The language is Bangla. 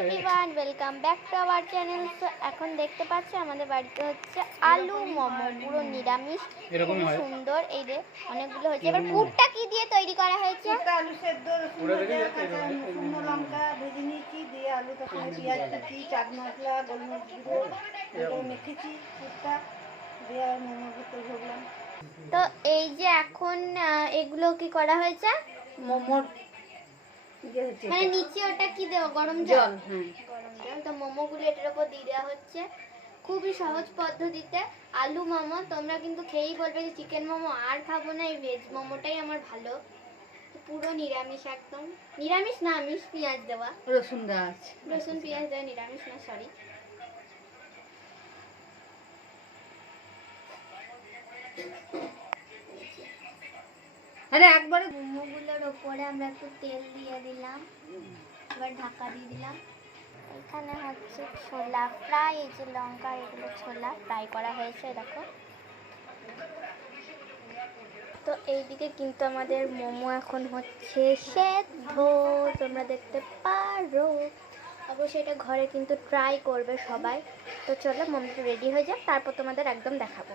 Everyone, welcome back to our channel. তো এখন দেখতে পাচ্ছ আমাদের বাড়িতে হচ্ছে আলু মোমো, পুরো নিরামিষ, খুব সুন্দর। এই যে অনেকগুলো হয়েছে। এবার পুরটা কি দিয়ে তৈরি করা হয়েছে? আলু সেদ্ধ, রসুন ভাজা, কাঁচা শুকনো লঙ্কা ভেজে নিয়েছি, দিয়ে আলুটা সঙ্গে পেঁয়াজ কুচি, চাট মশলা, গোলমরিচ গুঁড়ো এগুলো মেখেছি, পুরটা দিয়ে মোমোর ভিতরে ভরলাম। তো এই যে এখন এগুলো কি করা হয়েছে? মোমোর মানে নিচে ওটা কি দেওয়া? গরম জল। গরম জল। তো মোমোগুলো এটার উপর দিয়ে দেওয়া হচ্ছে খুবই সহজ পদ্ধতিতে। আলু মোমো তোমরা কিন্তু খেয়েই বলবে যে চিকেন মোমো আর খাবো না, এই ভেজ মোমোটাই আমার ভালো। পুরো নিরামিষ, একদম নিরামিষ না আমিষ, পেঁয়াজ দেওয়া, রসুন দেওয়া আছে, রসুন পেঁয়াজ দেওয়া, নিরামিষ না, সরি। আরে একবারে মোমোগুলোর ওপরে আমরা একটু তেল দিয়ে দিলাম, এবার ঢাকা দিয়ে দিলাম। এখানে হচ্ছে ছোলা ফ্রাই, এই যে লঙ্কা, এগুলো ছোলা ফ্রাই করা হয়েছে, দেখো। তো এইদিকে কিন্তু আমাদের মোমো এখন হচ্ছে সেদ্ধ, তোমরা দেখতে পারো। অবশ্যই এটা ঘরে কিন্তু ট্রাই করবে সবাই। তো চলো মোমোটা রেডি হয়ে যাক, তারপর তোমাদের একদম দেখাবো।